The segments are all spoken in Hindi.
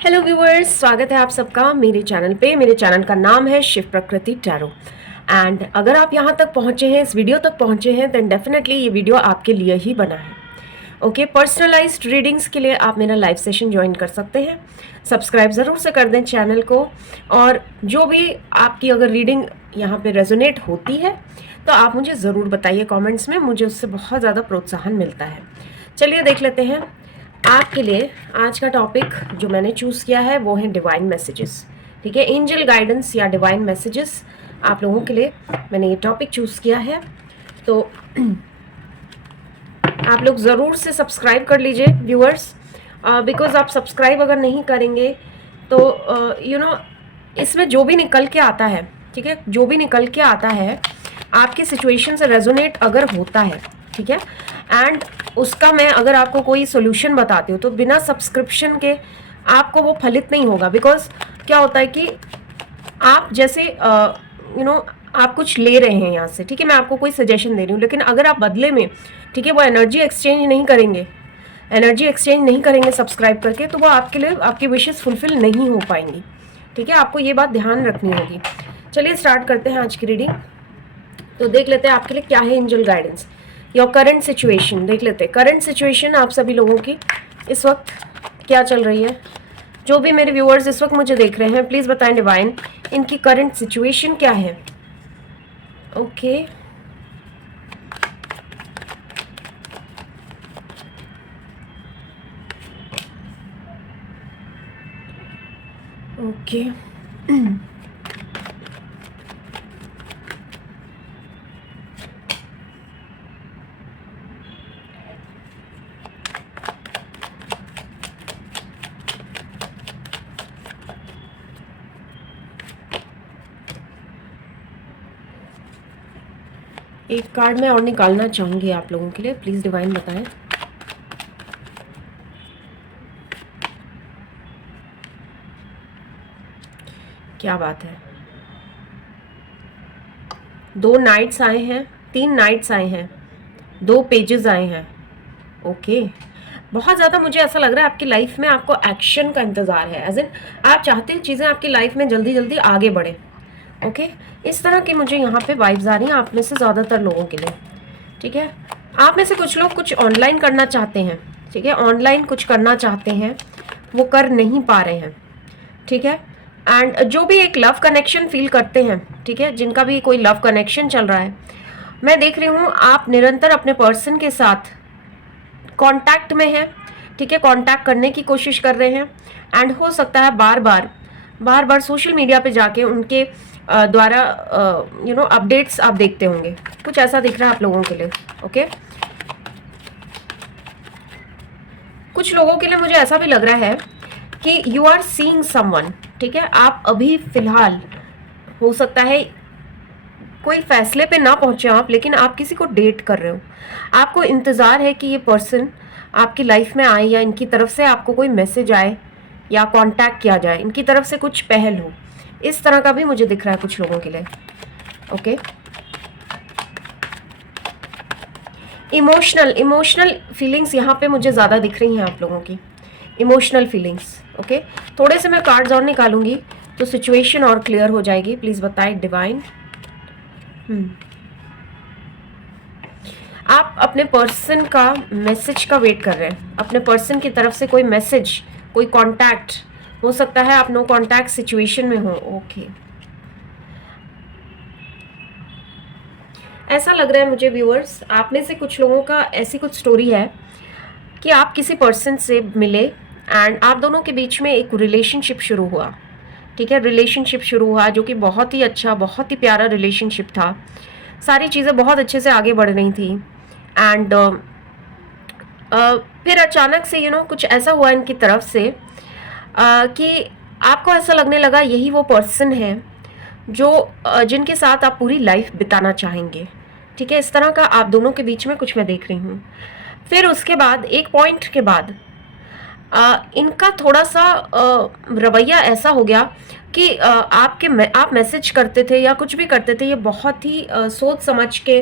हेलो व्यूअर्स, स्वागत है आप सबका मेरे चैनल पे। मेरे चैनल का नाम है शिव प्रकृति टैरो। एंड अगर आप यहाँ तक पहुँचे हैं, इस वीडियो तक पहुँचे हैं, देन डेफिनेटली ये वीडियो आपके लिए ही बना है। ओके, पर्सनलाइज्ड रीडिंग्स के लिए आप मेरा लाइव सेशन ज्वाइन कर सकते हैं। सब्सक्राइब ज़रूर से कर दें चैनल को। और जो भी आपकी अगर रीडिंग यहाँ पे रेजोनेट होती है तो आप मुझे ज़रूर बताइए कमेंट्स में, मुझे उससे बहुत ज़्यादा प्रोत्साहन मिलता है। चलिए देख लेते हैं आपके लिए आज का टॉपिक जो मैंने चूज़ किया है वो है डिवाइन मैसेजेस। ठीक है, एंजल गाइडेंस या डिवाइन मैसेजेस आप लोगों के लिए मैंने ये टॉपिक चूज़ किया है। तो आप लोग ज़रूर से सब्सक्राइब कर लीजिए व्यूअर्स, बिकॉज आप सब्सक्राइब अगर नहीं करेंगे तो इसमें जो भी निकल के आता है, ठीक है, जो भी निकल के आता है आपकी सिचुएशन से रेजोनेट अगर होता है, ठीक है, एंड उसका मैं अगर आपको कोई सोल्यूशन बताती हूँ तो बिना सब्सक्रिप्शन के आपको वो फलित नहीं होगा। बिकॉज क्या होता है कि आप जैसे आप कुछ ले रहे हैं यहाँ से, ठीक है, मैं आपको कोई सजेशन दे रही हूँ, लेकिन अगर आप बदले में, ठीक है, वो एनर्जी एक्सचेंज नहीं करेंगे सब्सक्राइब करके, तो वो आपके लिए आपकी विशेस फुलफिल नहीं हो पाएंगी। ठीक है, आपको ये बात ध्यान रखनी होगी। चलिए स्टार्ट करते हैं आज की रीडिंग। तो देख लेते हैं आपके लिए क्या है angel guidance. Your current situation देख लेते हैं। करंट सिचुएशन आप सभी लोगों की इस वक्त क्या चल रही है। जो भी मेरे व्यूअर्स इस वक्त मुझे देख रहे हैं, प्लीज़ बताएं डिवाइन इनकी करंट सिचुएशन क्या है। ओके, ओके, एक कार्ड मैं और निकालना चाहूंगी आप लोगों के लिए, प्लीज़ डिवाइन बताएं। क्या बात है, 2 नाइट्स आए हैं, 3 नाइट्स आए हैं, 2 पेजेस आए हैं। ओके, बहुत ज़्यादा मुझे ऐसा लग रहा है आपकी लाइफ में आपको एक्शन का इंतज़ार है, एज इन आप चाहते हैं चीज़ें आपकी लाइफ में जल्दी जल्दी आगे बढ़े। ओके, इस तरह की मुझे यहाँ पे वाइब्स आ रही हैं आप में से ज़्यादातर लोगों के लिए। ठीक है, आप में से कुछ लोग कुछ ऑनलाइन करना चाहते हैं, ठीक है, ऑनलाइन कुछ करना चाहते हैं, वो कर नहीं पा रहे हैं। ठीक है, एंड जो भी एक लव कनेक्शन फील करते हैं, ठीक है, जिनका भी कोई लव कनेक्शन चल रहा है, मैं देख रही हूँ आप निरंतर अपने पर्सन के साथ कांटेक्ट में हैं। ठीक है, कांटेक्ट करने की कोशिश कर रहे हैं, एंड हो सकता है बार बार सोशल मीडिया पे जाके उनके द्वारा अपडेट्स आप देखते होंगे। कुछ ऐसा दिख रहा है आप लोगों के लिए। ओके, कुछ लोगों के लिए मुझे ऐसा भी लग रहा है कि यू आर सीइंग समवन। ठीक है, आप अभी फिलहाल हो सकता है कोई फैसले पे ना पहुंचे आप, लेकिन आप किसी को डेट कर रहे हो। आपको इंतज़ार है कि ये पर्सन आपकी लाइफ में आए, या इनकी तरफ से आपको कोई मैसेज आए या कांटेक्ट किया जाए, इनकी तरफ से कुछ पहल हो। इस तरह का भी मुझे दिख रहा है कुछ लोगों के लिए। ओके, इमोशनल फीलिंग्स यहाँ पे मुझे ज़्यादा दिख रही हैं आप लोगों की, इमोशनल फीलिंग्स। ओके, थोड़े से मैं कार्ड्स और निकालूंगी तो सिचुएशन और क्लियर हो जाएगी। प्लीज़ बताएं डिवाइन। आप अपने पर्सन का मैसेज का वेट कर रहे हैं, अपने पर्सन की तरफ से कोई मैसेज, कोई कांटेक्ट। हो सकता है आप नो कांटेक्ट सिचुएशन में हो। ओके, ऐसा लग रहा है मुझे व्यूअर्स, आप में से कुछ लोगों का ऐसी कुछ स्टोरी है कि आप किसी पर्सन से मिले एंड आप दोनों के बीच में एक रिलेशनशिप शुरू हुआ। ठीक है, रिलेशनशिप शुरू हुआ जो कि बहुत ही अच्छा, बहुत ही प्यारा रिलेशनशिप था। सारी चीज़ें बहुत अच्छे से आगे बढ़ रही थी, एंड फिर अचानक से कुछ ऐसा हुआ इनकी तरफ से कि आपको ऐसा लगने लगा यही वो पर्सन है जो जिनके साथ आप पूरी लाइफ बिताना चाहेंगे। ठीक है, इस तरह का आप दोनों के बीच में कुछ मैं देख रही हूँ। फिर उसके बाद एक पॉइंट के बाद इनका थोड़ा सा रवैया ऐसा हो गया कि आप मैसेज करते थे या कुछ भी करते थे, ये बहुत ही सोच समझ के,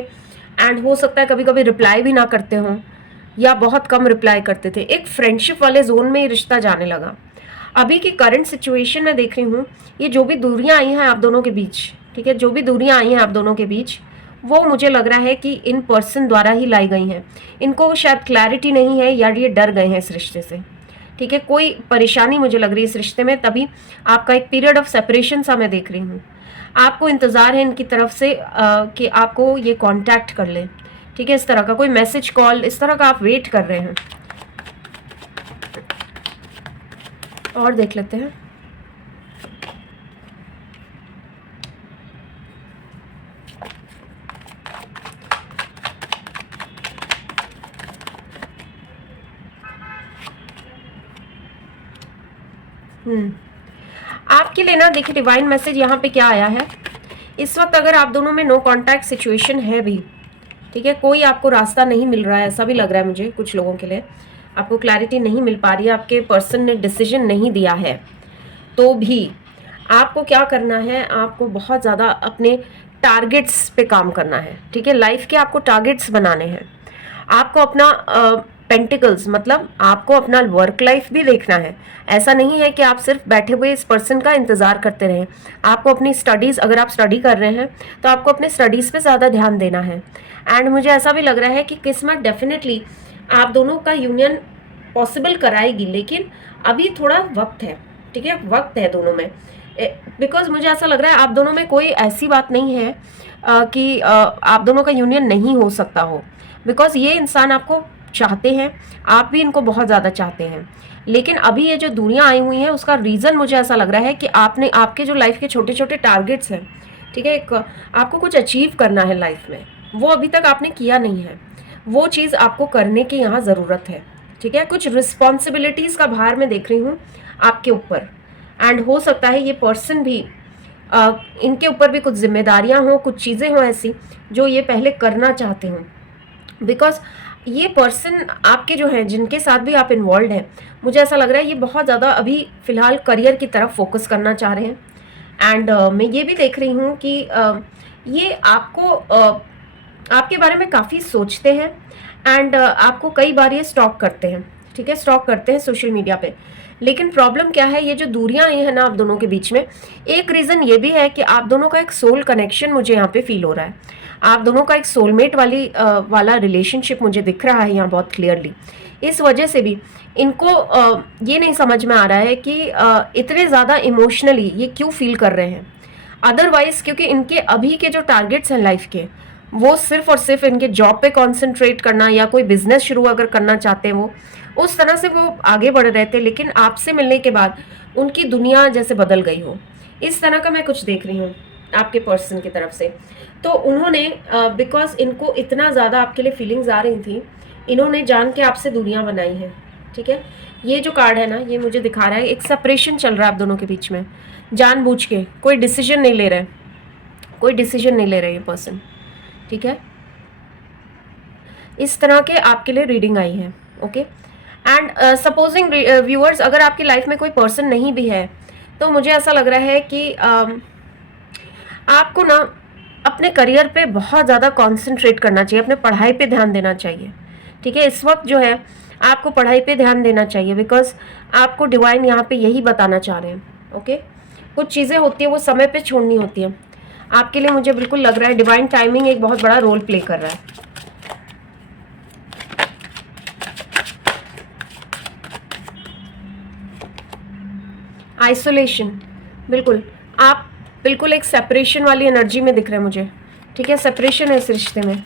एंड हो सकता है कभी कभी रिप्लाई भी ना करते हों या बहुत कम रिप्लाई करते थे। एक फ्रेंडशिप वाले जोन में ये रिश्ता जाने लगा। अभी की करंट सिचुएशन में देख रही हूँ, ये जो भी दूरियां आई हैं आप दोनों के बीच, ठीक है, जो भी दूरियां आई हैं आप दोनों के बीच, वो मुझे लग रहा है कि इन पर्सन द्वारा ही लाई गई हैं। इनको शायद क्लैरिटी नहीं है, या ये डर गए हैं इस रिश्ते से, ठीक है, कोई परेशानी मुझे लग रही है इस रिश्ते में, तभी आपका एक पीरियड ऑफ सेपरेशन सा मैं देख रही हूँ। आपको इंतज़ार है इनकी तरफ से कि आपको ये कांटेक्ट कर ले, ठीक है, इस तरह का कोई मैसेज कॉल इस तरह का आप वेट कर रहे हैं। और देख लेते हैं। आपके लिए ना देखिए डिवाइन मैसेज यहाँ पे क्या आया है। इस वक्त अगर आप दोनों में नो कांटेक्ट सिचुएशन है भी, ठीक है, कोई आपको रास्ता नहीं मिल रहा है, ऐसा भी लग रहा है मुझे कुछ लोगों के लिए, आपको क्लैरिटी नहीं मिल पा रही है, आपके पर्सन ने डिसीजन नहीं दिया है, तो भी आपको क्या करना है, आपको बहुत ज़्यादा अपने टारगेट्स पे काम करना है, ठीक है, लाइफ के आपको टारगेट्स बनाने हैं। आपको अपना पेंटिकल्स मतलब आपको अपना वर्क लाइफ भी देखना है। ऐसा नहीं है कि आप सिर्फ बैठे हुए इस पर्सन का इंतज़ार करते रहें। आपको अपनी स्टडीज़, अगर आप स्टडी कर रहे हैं तो आपको अपने स्टडीज़ पे ज़्यादा ध्यान देना है। एंड मुझे ऐसा भी लग रहा है कि किस्मत डेफिनेटली आप दोनों का यूनियन पॉसिबल कराएगी, लेकिन अभी थोड़ा वक्त है, ठीक है, वक्त है दोनों में। बिकॉज मुझे ऐसा लग रहा है आप दोनों में कोई ऐसी बात नहीं है कि आप दोनों का यूनियन नहीं हो सकता हो, बिकॉज ये इंसान आपको चाहते हैं, आप भी इनको बहुत ज़्यादा चाहते हैं। लेकिन अभी ये जो दूरियां आई हुई हैं उसका रीज़न मुझे ऐसा लग रहा है कि आपने आपके जो लाइफ के छोटे छोटे टारगेट्स हैं, ठीक है, एक आपको कुछ अचीव करना है लाइफ में, वो अभी तक आपने किया नहीं है, वो चीज़ आपको करने की यहाँ ज़रूरत है, ठीक है। कुछ रिस्पॉन्सिबिलिटीज़ का भार मैं देख रही हूँ आपके ऊपर, एंड हो सकता है ये पर्सन भी इनके ऊपर भी कुछ जिम्मेदारियां हों, कुछ चीज़ें हों ऐसी जो ये पहले करना चाहते हों। बिकॉज ये पर्सन आपके जो हैं, जिनके साथ भी आप इन्वॉल्व हैं, मुझे ऐसा लग रहा है ये बहुत ज़्यादा अभी फ़िलहाल करियर की तरफ फोकस करना चाह रहे हैं। एंड मैं ये भी देख रही हूँ कि ये आपको आपके बारे में काफ़ी सोचते हैं, एंड आपको कई बार ये स्टॉक करते हैं, ठीक है, स्टॉक करते हैं सोशल मीडिया पे। लेकिन प्रॉब्लम क्या है, ये जो दूरियां आई हैं ना आप दोनों के बीच में, एक रीज़न ये भी है कि आप दोनों का एक सोल कनेक्शन मुझे यहाँ पे फील हो रहा है। आप दोनों का एक सोलमेट वाला रिलेशनशिप मुझे दिख रहा है यहाँ बहुत क्लियरली। इस वजह से भी इनको ये नहीं समझ में आ रहा है कि इतने ज़्यादा इमोशनली ये क्यों फील कर रहे हैं। अदरवाइज क्योंकि इनके अभी के जो टारगेट्स हैं लाइफ के, वो सिर्फ और सिर्फ इनके जॉब पे कंसंट्रेट करना, या कोई बिजनेस शुरू अगर करना चाहते हैं वो उस तरह से वो आगे बढ़ रहे थे। लेकिन आपसे मिलने के बाद उनकी दुनिया जैसे बदल गई हो, इस तरह का मैं कुछ देख रही हूँ आपके पर्सन की तरफ से। तो उन्होंने बिकॉज इनको इतना ज़्यादा आपके लिए फीलिंग्स आ रही थी, इन्होंने जान के आपसे दूरियां बनाई हैं, ठीक है। ये जो कार्ड है ना, ये मुझे दिखा रहा है एक सेपरेशन चल रहा है आप दोनों के बीच में, जानबूझ के कोई डिसीजन नहीं ले रहे, कोई डिसीजन नहीं ले रहे ये पर्सन, ठीक है। इस तरह के आपके लिए रीडिंग आई है, ओके। एंड सपोजिंग व्यूअर्स, अगर आपकी लाइफ में कोई पर्सन नहीं भी है, तो मुझे ऐसा लग रहा है कि आपको ना अपने करियर पे बहुत ज़्यादा कंसंट्रेट करना चाहिए, अपने पढ़ाई पे ध्यान देना चाहिए, ठीक है। इस वक्त जो है आपको पढ़ाई पे ध्यान देना चाहिए, बिकॉज आपको डिवाइन यहाँ पे यही बताना चाह रहे हैं, ओके। कुछ चीज़ें होती है वो समय पे छोड़नी होती है आपके लिए, मुझे बिल्कुल लग रहा है डिवाइन टाइमिंग एक बहुत बड़ा रोल प्ले कर रहा है। आइसोलेशन, बिल्कुल आप बिल्कुल एक सेपरेशन वाली एनर्जी में दिख रहे हैं मुझे, ठीक है। सेपरेशन है इस रिश्ते में,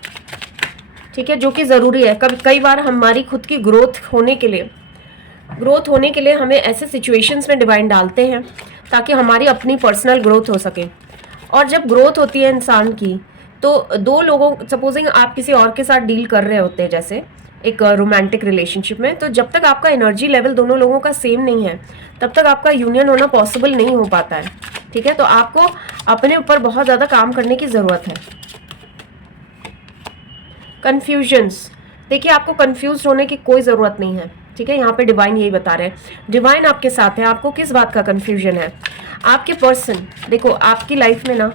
ठीक है, जो कि ज़रूरी है। कई बार हमारी खुद की ग्रोथ होने के लिए हमें ऐसे सिचुएशंस में डिवाइन डालते हैं ताकि हमारी अपनी पर्सनल ग्रोथ हो सके। और जब ग्रोथ होती है इंसान की, तो दो लोगों, सपोजिंग आप किसी और के साथ डील कर रहे होते हैं जैसे एक रोमांटिक रिलेशनशिप में, तो जब तक आपका एनर्जी लेवल दोनों लोगों का सेम नहीं है तब तक आपका यूनियन होना पॉसिबल नहीं हो पाता है, ठीक है। तो आपको अपने ऊपर बहुत ज़्यादा काम करने की ज़रूरत है। कन्फ्यूजन्स, देखिए आपको कन्फ्यूज होने की कोई ज़रूरत नहीं है, ठीक है। यहाँ पे डिवाइन यही बता रहे हैं, डिवाइन आपके साथ है। आपको किस बात का कन्फ्यूजन है? आपके पर्सन, देखो आपकी लाइफ में ना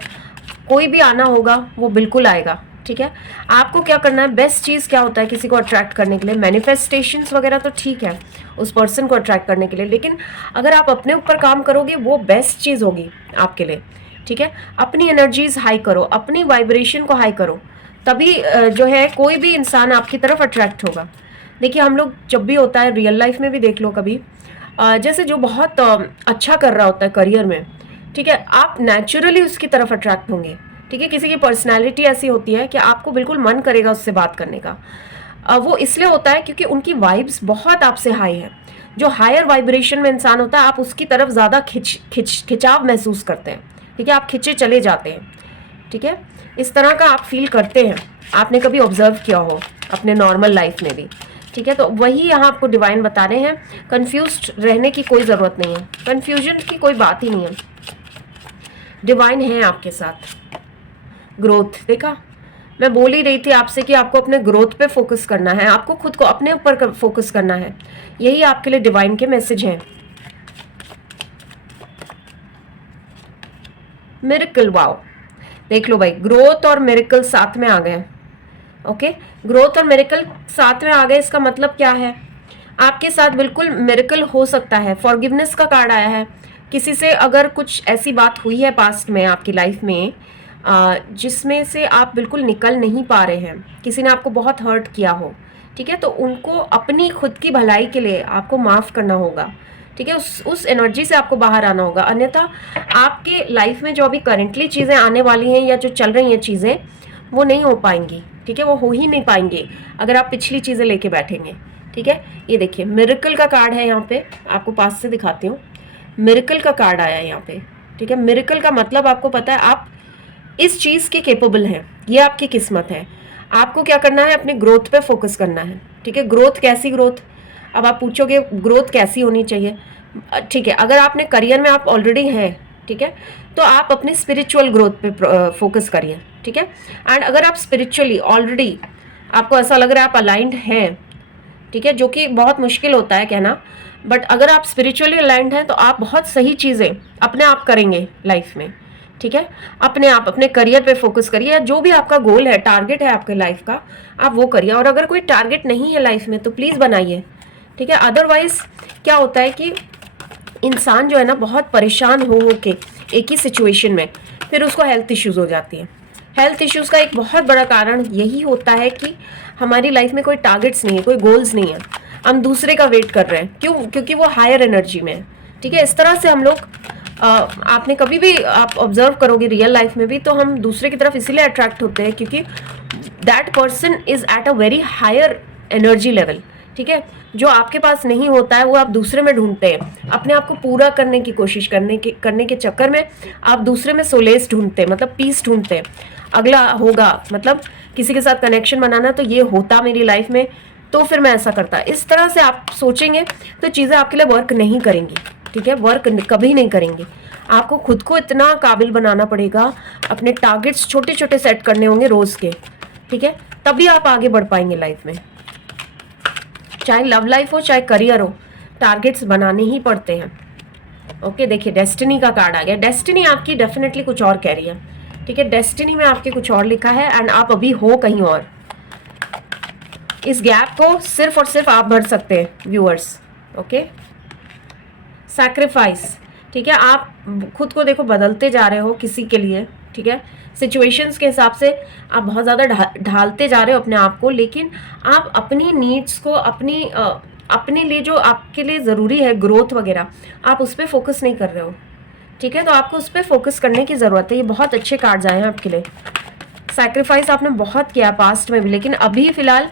कोई भी आना होगा वो बिल्कुल आएगा, ठीक है। आपको क्या करना है, बेस्ट चीज़ क्या होता है किसी को अट्रैक्ट करने के लिए, मैनिफेस्टेशंस वगैरह तो ठीक है उस पर्सन को अट्रैक्ट करने के लिए, लेकिन अगर आप अपने ऊपर काम करोगे वो बेस्ट चीज़ होगी आपके लिए। ठीक है, अपनी एनर्जीज हाई करो, अपनी वाइब्रेशन को हाई करो, तभी जो है कोई भी इंसान आपकी तरफ अट्रैक्ट होगा। देखिए हम लोग जब भी होता है, रियल लाइफ में भी देख लो कभी, जैसे जो बहुत अच्छा कर रहा होता है करियर में, ठीक है, आप नेचुरली उसकी तरफ अट्रैक्ट होंगे। ठीक है, किसी की पर्सनैलिटी ऐसी होती है कि आपको बिल्कुल मन करेगा उससे बात करने का। वो इसलिए होता है क्योंकि उनकी वाइब्स बहुत आपसे हाई है। जो हायर वाइब्रेशन में इंसान होता है, आप उसकी तरफ ज़्यादा खिंचाव महसूस करते हैं। ठीक है, आप खिंचे चले जाते हैं। ठीक है, इस तरह का आप फील करते हैं, आपने कभी ऑब्जर्व किया हो अपने नॉर्मल लाइफ में भी। ठीक है, तो वही यहाँ आपको डिवाइन बता रहे हैं, कंफ्यूज्ड रहने की कोई ज़रूरत नहीं है, कंफ्यूजन की कोई बात ही नहीं है, डिवाइन है आपके साथ। ग्रोथ, देखा मैं बोल ही रही थी आपसे कि आपको अपने ग्रोथ पे फोकस करना है, आपको खुद को अपने ऊपर फोकस करना है, यही आपके लिए डिवाइन के मैसेज हैं। मिरेकल, वाओ, देख लो भाई, ग्रोथ और मिरेकल साथ में आ गए। ओके, ग्रोथ और मिरेकल साथ में आ गए, इसका मतलब क्या है, आपके साथ बिल्कुल मिरेकल हो सकता है। फॉरगिवनेस का कार्ड आया है, किसी से अगर कुछ ऐसी बात हुई है पास्ट में आपकी लाइफ में जिसमें से आप बिल्कुल निकल नहीं पा रहे हैं, किसी ने आपको बहुत हर्ट किया हो, ठीक है, तो उनको अपनी खुद की भलाई के लिए आपको माफ़ करना होगा। ठीक है, उस एनर्जी से आपको बाहर आना होगा, अन्यथा आपके लाइफ में जो अभी करेंटली चीज़ें आने वाली हैं या जो चल रही हैं चीज़ें, वो नहीं हो पाएंगी। ठीक है, वो हो ही नहीं पाएंगे अगर आप पिछली चीज़ें लेके बैठेंगे। ठीक है, ये देखिए मिरेकल का कार्ड है यहाँ पे, आपको पास से दिखाती हूँ, मिरेकल का कार्ड आया है यहाँ पे। ठीक है, मिरेकल का मतलब आपको पता है, आप इस चीज़ के केपेबल हैं, ये आपकी किस्मत है। आपको क्या करना है, अपनी ग्रोथ पे फोकस करना है। ठीक है, ग्रोथ, कैसी ग्रोथ, अब आप पूछोगे ग्रोथ कैसी होनी चाहिए। ठीक है, अगर आपने करियर में आप ऑलरेडी हैं, ठीक है, तो आप अपने स्पिरिचुअल ग्रोथ पे फोकस करिए। ठीक है, एंड अगर आप स्पिरिचुअली ऑलरेडी आपको ऐसा लग रहा है आप अलाइंड हैं, ठीक है, जो कि बहुत मुश्किल होता है कहना, बट अगर आप स्पिरिचुअली अलाइंड हैं तो आप बहुत सही चीज़ें अपने आप करेंगे लाइफ में। ठीक है, अपने आप अपने करियर पे फोकस करिए, जो भी आपका गोल है, टारगेट है आपके लाइफ का, आप वो करिए। और अगर कोई टारगेट नहीं है लाइफ में तो प्लीज़ बनाइए। ठीक है, अदरवाइज क्या होता है कि इंसान जो है ना बहुत परेशान हो के एक ही सिचुएशन में, फिर उसको हेल्थ इश्यूज़ हो जाती हैं। हेल्थ इश्यूज़ का एक बहुत बड़ा कारण यही होता है कि हमारी लाइफ में कोई टारगेट्स नहीं है, कोई गोल्स नहीं है, हम दूसरे का वेट कर रहे हैं। क्यों? क्योंकि वो हायर एनर्जी में है। ठीक है, इस तरह से हम लोग आपने कभी भी आप ऑब्जर्व करोगे रियल लाइफ में भी, तो हम दूसरे की तरफ इसीलिए अट्रैक्ट होते हैं क्योंकि that person is at a very higher energy level. ठीक है, जो आपके पास नहीं होता है वो आप दूसरे में ढूंढते हैं, अपने आप को पूरा करने की कोशिश करने के चक्कर में आप दूसरे में सोलेस ढूंढते हैं, मतलब पीस ढूंढते हैं। अगला होगा, मतलब किसी के साथ कनेक्शन बनाना, तो ये होता मेरी लाइफ में तो फिर मैं ऐसा करता। इस तरह से आप सोचेंगे तो चीज़ें आपके लिए वर्क नहीं करेंगी। ठीक है, वर्क कभी नहीं करेंगे। आपको खुद को इतना काबिल बनाना पड़ेगा, अपने टारगेट्स छोटे छोटे सेट करने होंगे रोज के। ठीक है, तभी आप आगे बढ़ पाएंगे लाइफ में। चाहे लव लाइफ हो चाहे करियर हो, टारगेट्स बनाने ही पड़ते हैं। ओके, देखिए डेस्टिनी का कार्ड आ गया। डेस्टिनी आपकी डेफिनेटली कुछ और कह रही है। ठीक है, डेस्टिनी में आपके कुछ और लिखा है एंड आप अभी हो कहीं और। इस गैप को सिर्फ और सिर्फ आप भर सकते हैं व्यूअर्स। Okay, sacrifice. ठीक है, आप खुद को देखो बदलते जा रहे हो किसी के लिए। ठीक है, सिचुएशंस के हिसाब से आप बहुत ज़्यादा ढालते जा रहे हो अपने आप को, लेकिन आप अपनी नीड्स को, अपने लिए जो आपके लिए ज़रूरी है ग्रोथ वगैरह, आप उस पर फोकस नहीं कर रहे हो। ठीक है, तो आपको उस पर फोकस करने की ज़रूरत है। ये बहुत अच्छे कार्ड्स आए हैं आपके लिए। सैक्रिफाइस आपने बहुत किया पास्ट में भी, लेकिन अभी फ़िलहाल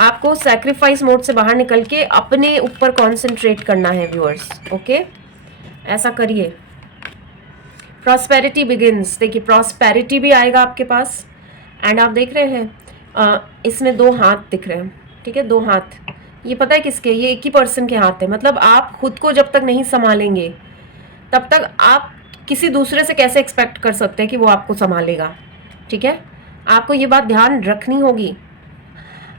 आपको सैक्रिफाइस मोड से बाहर निकल के अपने ऊपर कॉन्सेंट्रेट करना है व्यूअर्स। ओके, ऐसा करिए। प्रॉस्पेरिटी बिगिंस, देखिए प्रॉस्पेरिटी भी आएगा आपके पास। एंड आप देख रहे हैं इसमें 2 हाथ दिख रहे हैं। ठीक है, 2 हाथ, ये पता है किसके, ये एक ही पर्सन के हाथ है। मतलब आप खुद को जब तक नहीं संभालेंगे तब तक आप किसी दूसरे से कैसे एक्सपेक्ट कर सकते हैं कि वो आपको संभालेगा। ठीक है, आपको ये बात ध्यान रखनी होगी।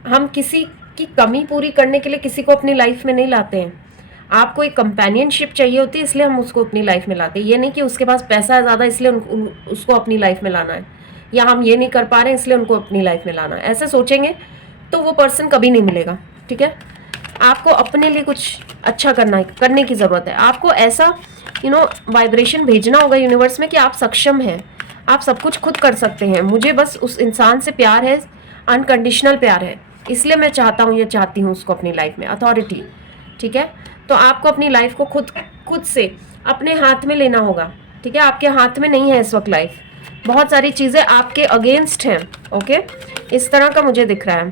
हम किसी की कमी पूरी करने के लिए किसी को अपनी लाइफ में नहीं लाते हैं। आपको एक कंपेनियनशिप चाहिए होती है, इसलिए हम उसको अपनी लाइफ में लाते हैं। ये नहीं कि उसके पास पैसा है ज़्यादा इसलिए उसको अपनी लाइफ में लाना है। या हम ये नहीं कर पा रहे हैं इसलिए उनको अपनी लाइफ में लाना, ऐसे सोचेंगे तो वो पर्सन कभी नहीं मिलेगा। ठीक है, आपको अपने लिए कुछ अच्छा करने की ज़रूरत है। आपको ऐसा वाइब्रेशन भेजना होगा यूनिवर्स में कि आप सक्षम हैं, आप सब कुछ खुद कर सकते हैं। मुझे बस उस इंसान से प्यार है, अनकंडीशनल प्यार है, इसलिए मैं चाहता हूँ या चाहती हूँ उसको अपनी लाइफ में, अथॉरिटी। ठीक है, तो आपको अपनी लाइफ को खुद से अपने हाथ में लेना होगा। ठीक है, आपके हाथ में नहीं है इस वक्त लाइफ, बहुत सारी चीज़ें आपके अगेंस्ट हैं। ओके, इस तरह का मुझे दिख रहा है।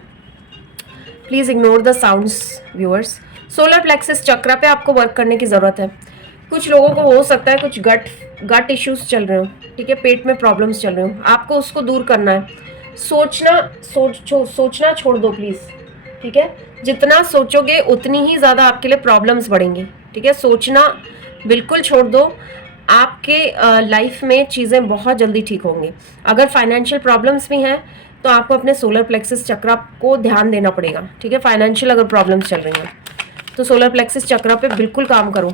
Please ignore the sounds viewers. Solar plexus chakra पे आपको वर्क करने की ज़रूरत है। कुछ लोगों को हो सकता है कुछ गट इश्यूज चल रहे हो। ठीक है, पेट में प्रॉब्लम्स चल रहे हो, आपको उसको दूर करना है। सोचना छोड़ दो प्लीज़। ठीक है, जितना सोचोगे उतनी ही ज़्यादा आपके लिए प्रॉब्लम्स बढ़ेंगी। ठीक है, सोचना बिल्कुल छोड़ दो, आपके लाइफ में चीज़ें बहुत जल्दी ठीक होंगी। अगर फाइनेंशियल प्रॉब्लम्स भी हैं तो आपको अपने सोलर प्लेक्सस चक्रा को ध्यान देना पड़ेगा। ठीक है, फाइनेंशियल अगर प्रॉब्लम्स चल रही हैं तो सोलर प्लेक्सस चक्रा पे बिल्कुल काम करो।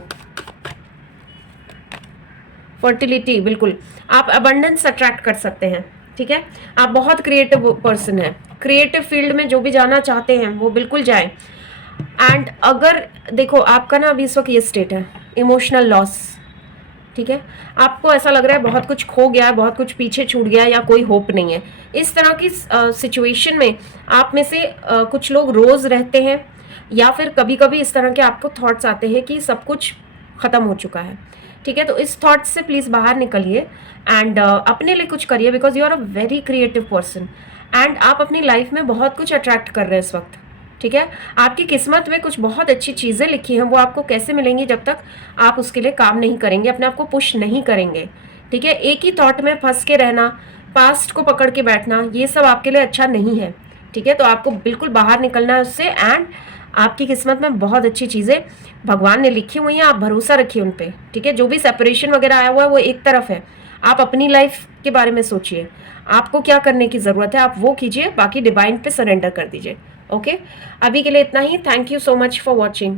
फर्टिलिटी, बिल्कुल आप अबंडेंस अट्रैक्ट कर सकते हैं। ठीक है, आप बहुत क्रिएटिव पर्सन हैं, क्रिएटिव फील्ड में जो भी जाना चाहते हैं वो बिल्कुल जाएं। एंड अगर देखो आपका ना अभी इस वक्त ये स्टेट है इमोशनल लॉस। ठीक है, आपको ऐसा लग रहा है बहुत कुछ खो गया है, बहुत कुछ पीछे छूट गया है या कोई होप नहीं है। इस तरह की सिचुएशन में आप में से कुछ लोग रोज रहते हैं या फिर कभी कभी इस तरह के आपको थॉट्स आते हैं कि सब कुछ ख़त्म हो चुका है। ठीक है, तो इस थॉट्स से प्लीज़ बाहर निकलिए एंड अपने लिए कुछ करिए, because you are a very creative person and आप अपनी लाइफ में बहुत कुछ अट्रैक्ट कर रहे हैं इस वक्त। ठीक है, आपकी किस्मत में कुछ बहुत अच्छी चीज़ें लिखी हैं, वो आपको कैसे मिलेंगी जब तक आप उसके लिए काम नहीं करेंगे, अपने आप को पुश नहीं करेंगे। ठीक है, एक ही थॉट में फंस के रहना, पास्ट को पकड़ के बैठना, ये सब आपके लिए अच्छा नहीं है। ठीक है, तो आपको बिल्कुल बाहर निकलना है उससे एंड आपकी किस्मत में बहुत अच्छी चीज़ें भगवान ने लिखी हुई हैं, आप भरोसा रखिए उन पर। ठीक है, जो भी सेपरेशन वगैरह आया हुआ है वो एक तरफ है, आप अपनी लाइफ के बारे में सोचिए, आपको क्या करने की ज़रूरत है आप वो कीजिए, बाकी डिवाइन पे सरेंडर कर दीजिए। ओके, अभी के लिए इतना ही। Thank you so much for watching.